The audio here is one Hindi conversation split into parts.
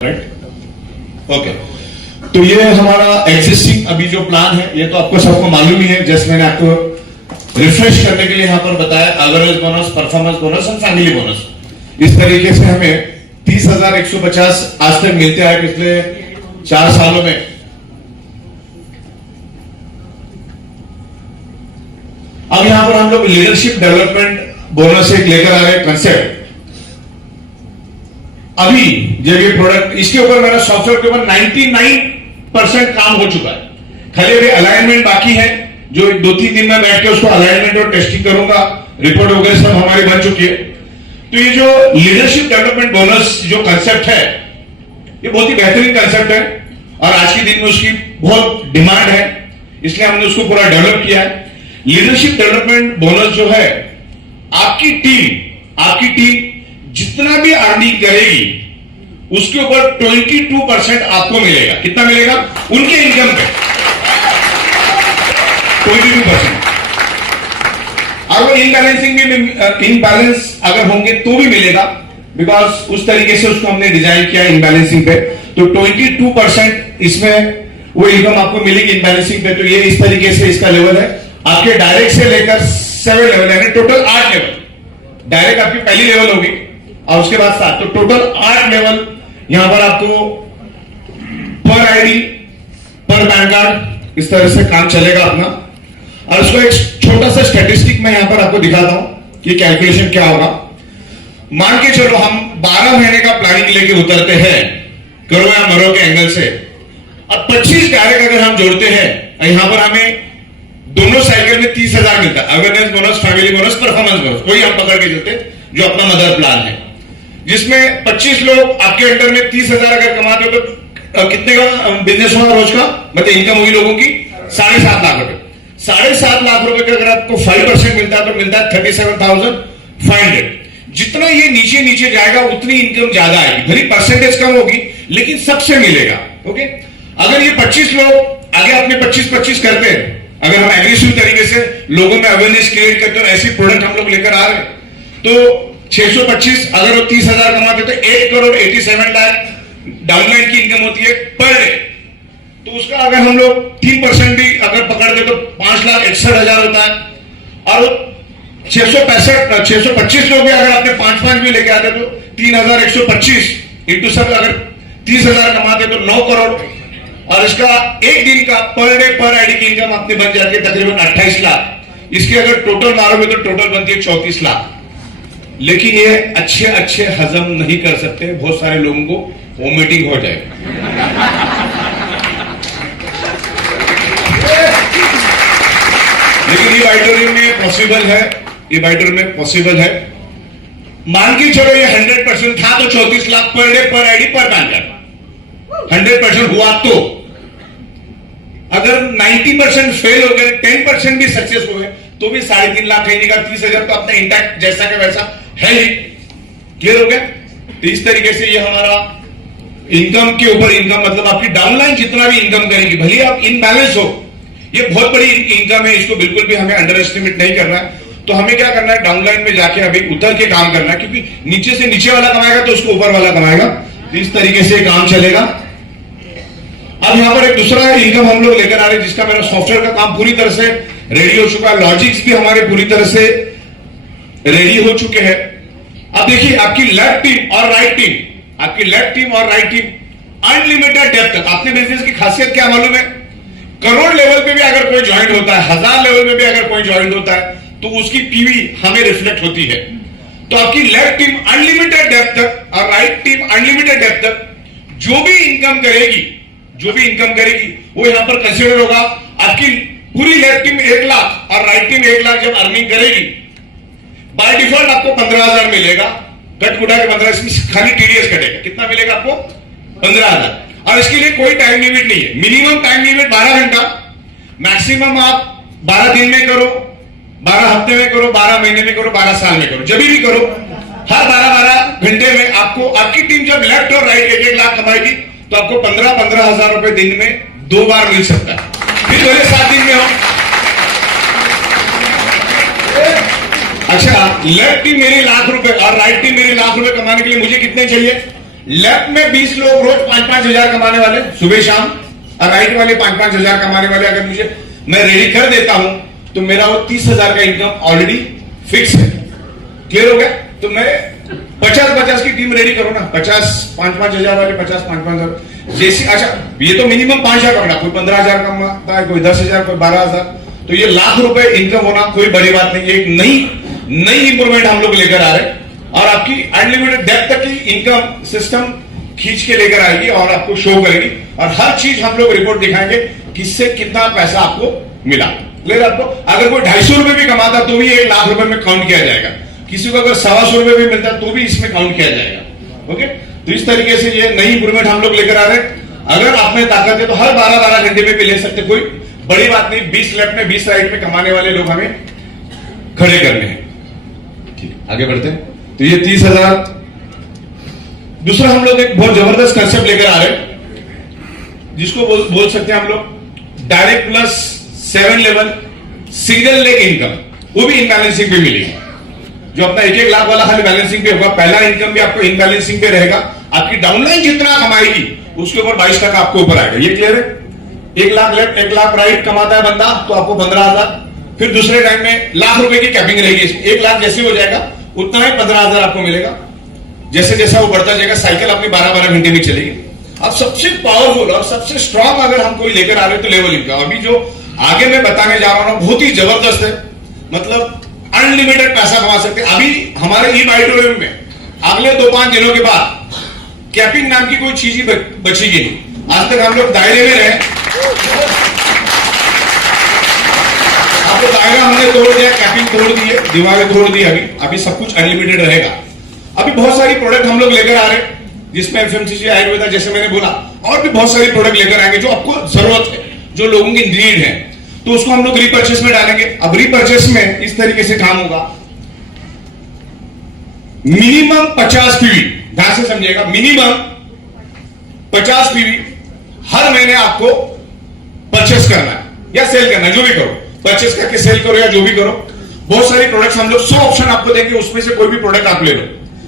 Right okay. तो ये हमारा एग्जिस्टिंग अभी जो प्लान है ये तो आपको सबको मालूम ही है। जस्ट मैंने आपको रिफ्रेश करने के लिए यहां पर बताया एवरेज बोनस, परफॉर्मेंस बोनस और फैमिली बोनस। इस तरीके से हमें 30,150 आज तक मिलते आए पिछले 4 सालों में। अब यहां पर हम लोग लीडरशिप डेवलपमेंट बोनस एक लेकर आ रहे हैं कंसेप्ट। अभी जब ये प्रोडक्ट इसके ऊपर मेरा सॉफ्टवेयर के ऊपर 99% काम हो चुका है। खाली अभी अलाइनमेंट बाकी है, जो 2-3 दिन में बैठ के उसको अलाइनमेंट और टेस्टिंग करूंगा। रिपोर्ट वगैरह सब हमारी बन चुकी है। तो ये जो लीडरशिप डेवलपमेंट बोनस जो कंसेप्ट है ये बहुत ही बेहतरीन कंसेप्ट है और आज के दिन में उसकी बहुत डिमांड है, इसलिए हमने उसको पूरा डेवलप किया है। लीडरशिप डेवलपमेंट बोनस जो है आपकी टीम जितना भी अर्निंग करेगी उसके ऊपर 22% आपको मिलेगा। कितना मिलेगा? उनके इनकम पे 22%। अगर इनबैलेंसिंग में इनबैलेंस अगर होंगे तो भी मिलेगा, बिकॉज उस तरीके से उसको हमने डिजाइन किया इनबैलेंसिंग पे। तो 22% इसमें वो इनकम आपको मिलेगी इनबैलेंसिंग पे। तो ये इस तरीके से इसका लेवल है। आपके डायरेक्ट से लेकर 7 लेवल यानी टोटल 8 लेवल। डायरेक्ट आपकी पहली लेवल होगी और उसके बाद 7, तो टोटल 8 लेवल यहां पर आपको पर आईडी, पर पैन कार्ड इस तरह से काम चलेगा अपना। और उसको एक छोटा सा स्टैटिस्टिक मैं यहां पर आपको दिखाता हूं कि कैलकुलेशन क्या होगा। मान के चलो हम 12 महीने का प्लानिंग लेके उतरते हैं करो या मरो के एंगल से, और 25 डायरेक्ट अगर हम जोड़ते हैं, यहां पर हमें दोनों साइकिल में 30,000 मिलता है। Awareness bonus, family bonus, performance bonus, कोई हम पकड़ के चलते जो अपना मदर प्लान है, जिसमें 25 लोग आपके अंडर में 30,000 अगर कमाते हो तो कितने का बिजनेस होगा रोज का, मतलब इनकम होगी लोगों की 7.5 लाख रुपए। 7.5 लाख रुपए का अगर आपको 5% मिलता है तो मिलता है 37,500। जितना ये नीचे नीचे जाएगा उतनी इनकम ज्यादा आएगी, भली परसेंटेज कम होगी लेकिन सबसे मिलेगा। ओके, अगर ये 25 लोग आगे अपने 25-25 करते हैं, अगर हम एग्रेसिव तरीके से लोगों में अवेयरनेस क्रिएट करते हैं, ऐसी प्रोडक्ट हम लोग लेकर आ रहे हैं, तो 625 अगर वो 30,000 कमाते तो 8,87 लाख डाउनलाइन की इनकम होती है पर डे। तो उसका अगर हम लोग 3% भी अगर पकड़ दे तो 5,61,000 होता है। और 625 लोग भी अगर आपने 5-5 भी लेके आते तो 3,125 इंटू सब अगर 30,000 कमाते तो 9 करोड़। और इसका एक दिन का पर डे पर आईडी की इनकम अपनी बन जाती है तकरीबन 28 लाख। इसकी अगर टोटल मारोगे तो टोटल बनती है 34 लाख। लेकिन ये अच्छे हजम नहीं कर सकते, बहुत सारे लोगों को वोमिटिंग हो जाए। लेकिन ये बाइटोरियम में पॉसिबल है, ये बाइटोरियम में पॉसिबल है। मान के चलो ये 100% था तो 34 लाख पर डे पर आईडी पर पैन कार्ड 100% हुआ तो। अगर 90% फेल हो गए, 10% भी सक्सेस हो गए तो भी 3.5 लाख है का 30,000 तो अपना इंटैक्ट जैसा का वैसा है ही। क्लियर हो गया? तो इस तरीके से ये हमारा इनकम के ऊपर इनकम, मतलब आपकी डाउनलाइन जितना भी इनकम करेगी, भले आप इनबैलेंस हो, ये बहुत बड़ी इनकम है, इसको बिल्कुल भी हमें अंडर एस्टिमेट नहीं करना है। तो हमें क्या करना है, डाउनलाइन में जाके अभी उतर के काम करना है, क्योंकि नीचे से नीचे वाला कमाएगा तो उसको ऊपर वाला कमाएगा। तो इस तरीके से काम चलेगा। अब यहां पर एक दूसरा इनकम हम लोग लेकर आ रहे हैं, जिसका मेरा सॉफ्टवेयर का काम पूरी तरह से रेडी हो चुका है। लॉजिक्स भी हमारे पूरी तरह से रेडी हो चुके हैं। अब देखिए आपकी लेफ्ट टीम और राइट टीम अनलिमिटेड डेप्थ तक। आपके बिजनेस की खासियत क्या मालूम है? करोड़ लेवल पे भी अगर कोई ज्वाइन होता है, 1000 लेवल पे भी अगर कोई ज्वाइन होता है तो उसकी पीवी हमें रिफ्लेक्ट होती है। तो आपकी लेफ्ट टीम अनलिमिटेड डेप्थ तक और राइट टीम अनलिमिटेड डेप्थ तक जो भी इनकम करेगी वो यहां पर कंसिडर होगा। आपकी पूरी लेफ्ट टीम 1 लाख और राइट टीम 1 लाख जब अर्निंग करेगी, बाय डिफॉल्ट आपको 15,000 मिलेगा। कट कुटा के 15, इसमें खाली टीडीएस कटेगा। कितना मिलेगा आपको? 15,000। और इसके लिए कोई टाइम लिमिट नहीं है। मिनिमम टाइम लिमिट 12 घंटा, मैक्सिमम आप 12 दिन में करो, 12 हफ्ते में करो, 12 महीने में करो, 12 साल में करो, जब भी करो, हर 12 घंटे में आपको आपकी टीम जब लेफ्ट और राइट 1-1 लाख कमाएगी तो आपको 15,000 रुपए दिन में 2 बार मिल सकता है। फिर पहले 7 दिन में हो। अच्छा, लेफ्ट टीम मेरी ₹1,00,000 और राइट टीम मेरी ₹1,00,000 कमाने के लिए मुझे कितने चाहिए? लेफ्ट में 20 लोग रोज 5-5 हजार कमाने वाले सुबह शाम, और राइट वाले 5-5 हजार कमाने वाले, अगर मुझे मैं रेडी कर देता हूं तो मेरा वो 30,000 का इनकम ऑलरेडी फिक्स है। क्लियर हो गया? तो मैं 50-50 की टीम रेडी करो ना, 50 5-5 हजार वाले, 50 5-5 हजार जैसी। अच्छा, ये तो मिनिमम 5 हजार पकड़ा, कोई 15,000 कमाता है, कोई 10,000, कोई 12,000, तो ये लाख रुपए इनकम होना कोई बड़ी बात नहीं। एक नई इंप्रूवमेंट हम लोग लेकर आ रहे हैं, और आपकी अनलिमिटेड डेप्थ तक की इनकम सिस्टम खींच के लेकर आएगी और आपको शो करेगी, और हर चीज हम लोग रिपोर्ट दिखाएंगे किससे कितना पैसा आपको मिला। क्लियर? आपको अगर कोई 250 रुपए भी कमाता तो भी 1 लाख रुपए में काउंट किया जाएगा, किसी को अगर 125 रुपए भी मिलता तो भी इसमें काउंट किया जाएगा। ओके, तो इस तरीके से ये नई इंप्रूवमेंट हम लोग लेकर आ रहे हैं। अगर आप में ताकत है तो हर 12-12 घंटे में भी ले सकते, कोई बड़ी बात नहीं। 20 लेफ्ट में 20 राइट में कमाने वाले लोग हमें खड़े करने हैं। ठीक, आगे बढ़ते हैं। तो ये 30,000। दूसरा हम लोग एक बहुत जबरदस्त कंसेप्ट लेकर आ रहे हैं, जिसको बोल सकते हैं हम लोग direct plus 7 level single leg income, वो भी इनबैलेंसिंग पे मिलेगी। जो अपना 1-1 लाख वाला खाली बैलेंसिंग पे होगा, पहला इनकम भी आपको इनबैलेंसिंग पे रहेगा। आपकी डाउनलाइन जितना कमाएगी उसके ऊपर 22% आपको ऊपर आएगा। ये क्लियर है? 1 लाख लेफ्ट 1 लाख राइट कमाता है बंदा तो आपको 15,000, फिर दूसरे टाइम में लाख रुपए की कैपिंग रहेगी इसमें। 1 लाख जैसे हो जाएगा उतना ही 15,000 आपको मिलेगा। जैसे जैसा वो बढ़ता जाएगा, साइकिल अपनी 12-12 घंटे में चलेगी। अब सबसे पावरफुल और सबसे स्ट्रांग अगर हम कोई लेकर आ रहे हैं तो लेवल इनकम। अभी जो आगे मैं बताने जा रहा हूं बहुत ही जबरदस्त है, मतलब अनलिमिटेड पैसा कमा सकते हैं। अभी हमारे ई ऑडिटोरियम में अगले 2-5 दिनों के बाद कैपिंग नाम की कोई चीज ही बचेगी नहीं। आज तक हम लोग दायरे में रहे, आपको दायरा हमने तोड़ दिया, कैपिंग तोड़ दी है, दीवारें तोड़ दी। अभी सब कुछ अनलिमिटेड रहेगा। अभी बहुत सारी प्रोडक्ट हम लोग लेकर आ रहे हैं, जिसमें एफएमसीजी, आयुर्वेदा, जैसे मैंने बोला, और भी बहुत सारी प्रोडक्ट लेकर आएंगे जो आपको जरूरत है, जो लोगों की नीड है, तो उसको हम लोग रीपर्चेस में डालेंगे। अब रीपर्चेस में इस तरीके से काम होगा, मिनिमम 50 पीवी, ध्यान से समझिएगा, मिनिमम 50 पीवी हर महीने आपको परचेस करना है या सेल करना है, जो भी करो, परचेस करके सेल करो या जो भी करो। बहुत सारी प्रोडक्ट्स हम लोग 100 ऑप्शन आपको देंगे, उसमें से कोई भी प्रोडक्ट आप ले लो।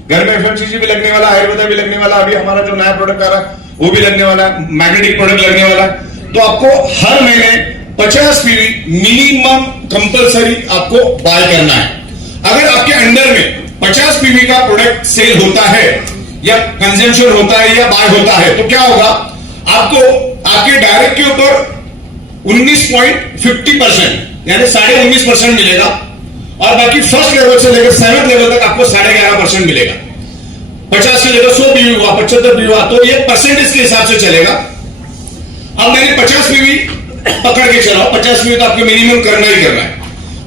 घर में एफएमसीजी भी लगने वाला, आयुर्वेदा भी लगने वाला, अभी हमारा जो नया प्रोडक्ट आ रहा है वो भी लगने वाला है, मैग्नेटिक प्रोडक्ट लगने वाला है। तो आपको हर महीने 50 पीवी मिनिमम कंपलसरी आपको बाय करना है। अगर आपके अंडर में 50 पीवी का प्रोडक्ट सेल होता है या कंजम्पशन होता है या बाय होता है तो क्या होगा, आपको आपके डायरेक्ट के ऊपर 19.50% यानी 19.5% मिलेगा, और बाकी फर्स्ट लेवल से लेकर 7th लेवल तक आपको 11.5% मिलेगा। 50 से लेकर 100 पीवी हुआ, 75 पीवी हुआ, तो ये परसेंटेज के हिसाब से चलेगा। अब मैंने 50 पीवी पकड़ के चलाओ, 50 पीवी तो आपको मिनिमम करना ही करना है।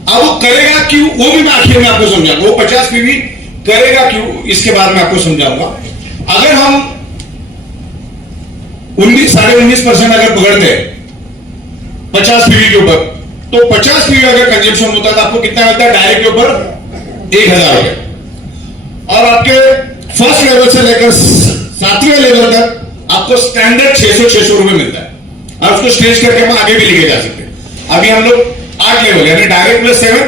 अब वो करेगा क्यों, वो भी मैं आखिर में आपको समझाऊंगा। वो 50 पीवी करेगा क्यों, इसके बाद मैं आपको समझाऊंगा। अगर हम 19.5% अगर पकड़ते हैं 50 पीवी के ऊपर, तो 50 पीवी अगर कंजम्पशन होता है तो आपको कितना मिलता है, डायरेक्ट के ऊपर 1,000 हो गया। और आपके फर्स्ट लेवल से लेकर 7वें लेवल तक आपको स्टैंडर्ड 600 रुपए मिलता है, और उसको स्ट्रेच करके हम आगे भी लेके जा सकते हैं। अभी हम लोग 8 लेवल यानी डायरेक्ट प्लस 7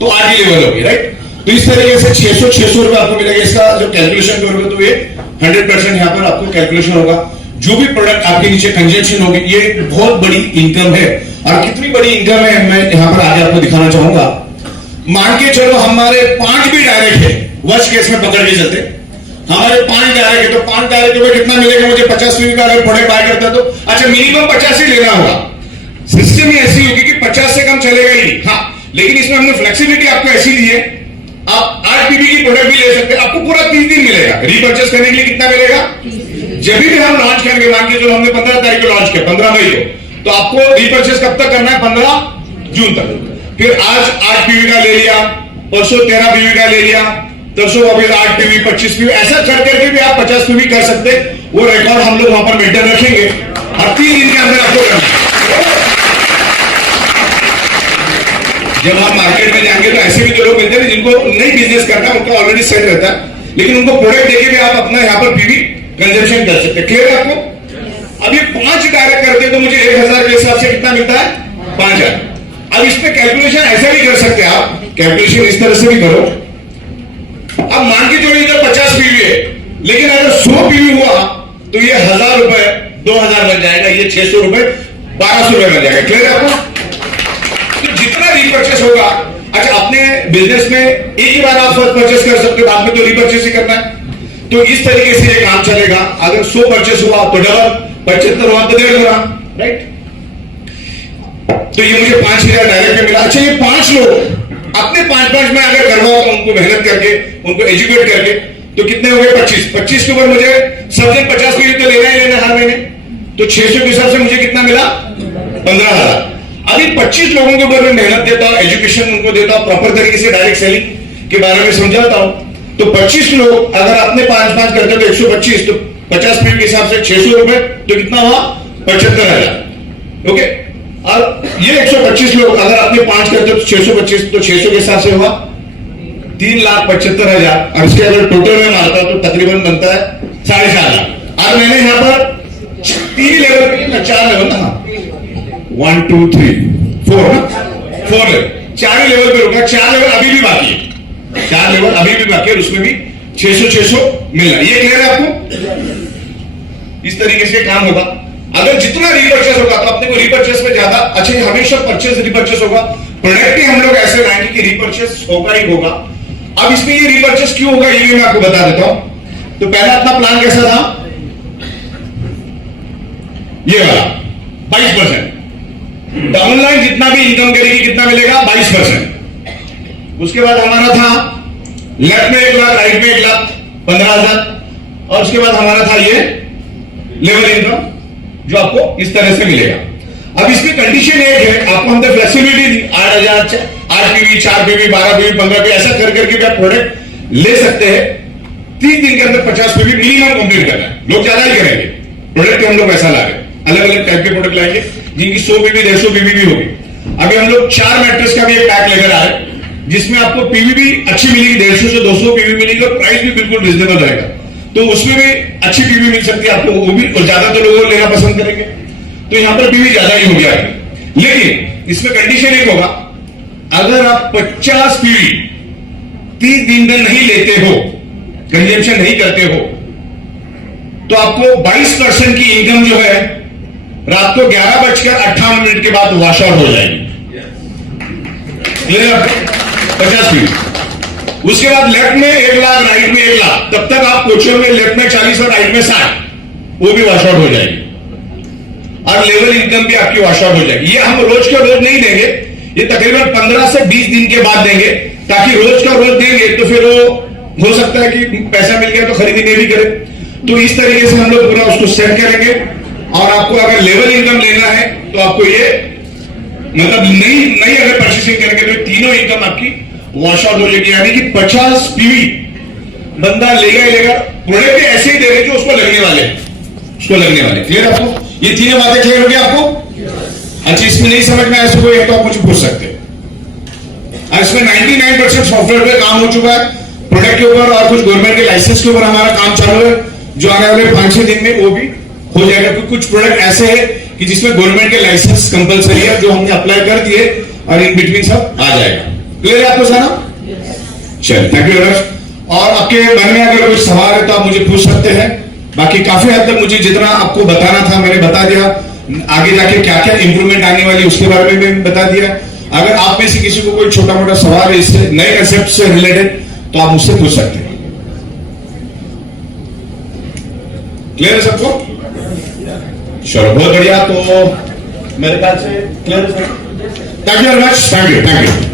तो 8 ही लेवल होगी, राइट। तो इस तरीके से 600 रुपए आपको मिलेगा। इसका जो कैलकुलेशन करोगे तो ये 100% यहां पर आपको कैलकुलेशन होगा। जो भी प्रोडक्ट आपके नीचे कंजम्पशन होगी, ये बहुत बड़ी इनकम है। और कितनी बड़ी इनकम है मैं यहां पर आगे आपको दिखाना चाहूंगा। मान के चलो हमारे 5 भी डायरेक्ट है, वर्स्ट केस में पकड़ के चलते, हमारे 5 डायरेक्ट है, तो 5 डायरेक्ट में कितना मिलेगा मुझे, 50 पीवी का अगर प्रोडक्ट बाय करता तो अच्छा मिनिमम 50 ही लेना होगा। सिस्टम ही ऐसी होगी कि 50 से कम चलेगा ही नहीं। हाँ, लेकिन इसमें हमने फ्लेक्सिबिलिटी आपको ऐसी ली है, आप 8 पीवी की प्रोडक्ट भी ले सकते हैं, आपको पूरा 30 दिन मिलेगा। रीपर्चेस करने के लिए कितना मिलेगा, जब भी हम लॉन्च करेंगे, मान के चलो हमने 15 तारीख को लॉन्च किया, 15 मई को, तो आपको रीपर्चेस कब तक करना है, 15 जून तक। फिर आज 8 पीवी का ले लिया, परसों 13 पीवी का ले लिया, तरसों वापिस 8 पीवी, 25 पीवी, ऐसा कर करके भी आप 50 पीवी कर सकते। वो रिकॉर्ड हम लोग वहां पर मेंटेन रखेंगे और 3 दिन के अंदर आपको करना है। जब आप मार्केट में जाएंगे तो ऐसे भी तो लोग मिलते हैं जिनको नहीं बिजनेस करना, उनका ऑलरेडी सेट रहता है, लेकिन उनको प्रोडक्ट देके भी आप अपना यहाँ पर पीवी कंजम्पशन कर सकते हैं। क्लियर है आपको। अब ये 5 डायरेक्ट करते हैं तो मुझे 1,000 के हिसाब से कितना मिलता है, 5,000। अब इसमें कैलकुलेशन ऐसा भी कर सकते हैं आप, कैलकुलेशन इस तरह से भी करो। अब मान के चलिए इधर 50 पीवी है लेकिन अगर 100 पीवी हुआ तो ये 1000 रुपए 2000 बन जाएगा, ये 600 रुपए 1200 रुपए बन जाएगा। क्लियर है आपको? तो जितना रीपर्चेस होगा, अच्छा अपने बिजनेस में एक ही बार आप फर्स्ट परचेस कर सकते हो, बाद में तो रीपर्चेस ही करना है। तो इस तरीके से ये काम चलेगा। अगर 100 परचेस हुआ तो डबल, 75 हुआ तो 1.5 गुना, राइट? तो ये मुझे 5000 डायरेक्ट में मिला। अच्छा ये 5 लोग अपने 5-5 में अगर करवाओ तो उनको मेहनत करके, उनको एजुकेट करके, तो कितने हो गए? 25 के ऊपर मुझे सब दिन 50 मिनट तो लेना ही लेना हर महीने। तो 600 के हिसाब से मुझे कितना मिला? 15,000। अभी 25 लोगों के ऊपर मैं मेहनत देता हूं, एजुकेशन उनको देता हूं, प्रॉपर तरीके से डायरेक्ट सेलिंग के बारे में समझाता हूं। तो 25 लोग अगर अपने 5-5 करते तो 125, तो 50 मिनट के हिसाब से 600 रुपए, तो कितना हुआ? 75,000। ओके, और ये 125 लोग अगर आपने 5 करते तो 625, तो 600 के हिसाब से हुआ 3,75,000। और इसके अगर टोटल में मारता तो तकरीबन बनता है 4.5 लाख। और मैंने यहां पर 3 लेवल पे, 4 लेवल ना, 1 2 3 4 4 लेवल, 4 लेवल पे रुका। 4 लेवल अभी भी बाकी है, 4 लेवल अभी भी बाकी है, उसमें भी 600 मिल रहा है। ये क्लियर है आपको? इस तरीके से काम होगा। अगर जितना रीपर्चेस होगा तो अपने को रीपर्चेस में ज्यादा, अच्छा ये हमेशा परचेस रीपर्चेस होगा। प्रोडक्ट ही हम लोग ऐसे लाएंगे कि रीपर्चेस होगा ही होगा। अब इसमें ये रीपर्चेस क्यों होगा ये भी मैं आपको बता देता हूं। तो पहला अपना प्लान कैसा था? ये वाला 22%। डाउनलाइन जितना भी इनकम करेगी कितना मिलेगा? 22%। उसके बाद हमारा था लेफ्ट में 1 लाख, राइट में 1,15,000, और उसके बाद हमारा था ये लेवल इनकम जो आपको इस तरह से मिलेगा। अब इसकी कंडीशन एक है, आपको हमने फ्लेक्सिबिलिटी दी, 8,000, 8 पीवी, 4 पीवी, 12 पीवी, 15 पीवी, ऐसा कर करके आप प्रोडक्ट ले सकते हैं। 3 दिन के अंदर 50 पीवी मिनिमम कंप्लीट करना है। लोग ज्यादा ही करेंगे, प्रोडक्ट हम लोग ऐसा ला रहे हैं, अलग अलग टाइप के प्रोडक्ट लाएंगे जिनकी 100 पीवी 150 पीवी भी होगी। अभी हम लोग 4 मैट्रेस का भी एक पैक लेकर आ रहे हैं जिसमें आपको पीवी भी अच्छी मिलेगी, 150 से 200 पीवी मिलेगी, और प्राइस भी बिल्कुल रिजनेबल रहेगा। तो उसमें भी अच्छी पीवी मिल सकती है आपको, वो भी, और ज्यादा तो लोग लेना पसंद करेंगे, तो यहां पर पीवी ज्यादा ही होगी आपकी। लेकिन इसमें कंडीशन एक होगा, अगर आप 50 पीवी 30 दिन में नहीं लेते हो, कंजम्पशन नहीं करते हो, तो आपको 22% की इनकम जो है रात को 11:58 के बाद वॉश आउट हो जाएगी। 50 पीवी। उसके बाद लेफ्ट में 1 लाख, राइट में 1 लाख, तब तक आप कोचर में लेफ्ट में 40 और राइट में 60, वो भी वॉश आउट हो जाएगी। और लेवल इनकम भी आपकी वॉश आउट हो जाएगी। ये हम रोज का रोज नहीं देंगे, ये तकरीबन 15 से 20 दिन के बाद देंगे, ताकि रोज का रोज देंगे तो फिर वो हो सकता है कि पैसा मिल गया तो खरीदी नहीं भी करे। तो इस तरीके से हम लोग पूरा उसको सेट करेंगे। और आपको अगर लेवल इनकम लेना है तो आपको ये मतलब नहीं अगर परचेसिंग करेंगे तो तीनों इनकम आपकी वॉश आउट हो जाएगी। यानी कि 50 पीवी बंदा लेगा ही लेगा, प्रोडक्ट ऐसे ही देंगे जो उसको लगने वाले, उसको लगने वाले। क्लियर आपको? ये तीनों बातें क्लियर हो गई आपको? अच्छा, इसमें नहीं समझ में आया कोई है तो आप मुझे पूछ सकते हैं। और इसमें 99% सॉफ्टवेयर पे काम हो चुका है, प्रोडक्ट के ऊपर और कुछ गवर्नमेंट के लाइसेंस के ऊपर हमारा काम चालू है, जो आने वाले 5-6 दिन में वो भी हो जाएगा। क्योंकि कुछ प्रोडक्ट ऐसे है कि जिसमें गवर्नमेंट के लाइसेंस कंपलसरी है, जो हमने अप्लाई कर दिए, और इन बिटवीन सब आ जाएगा। क्लियर है आपको सारा? चलिए, थैंक यू वेरी मच। और आपके मन में अगर कोई सवाल है तो आप मुझे पूछ सकते हैं। बाकी काफी हद तक मुझे जितना आपको बताना था मैंने बता दिया। आगे जाके क्या क्या इंप्रूवमेंट आने वाली उसके बारे में भी बता दिया। अगर आप में से किसी को कोई छोटा मोटा सवाल है इससे नए कंसेप्ट से रिलेटेड तो आप मुझसे पूछ सकते हैं। क्लियर है सबको? चलो, बहुत बढ़िया। तो मेरे ख्याल से क्लियर है। Thank you very much. Thank you.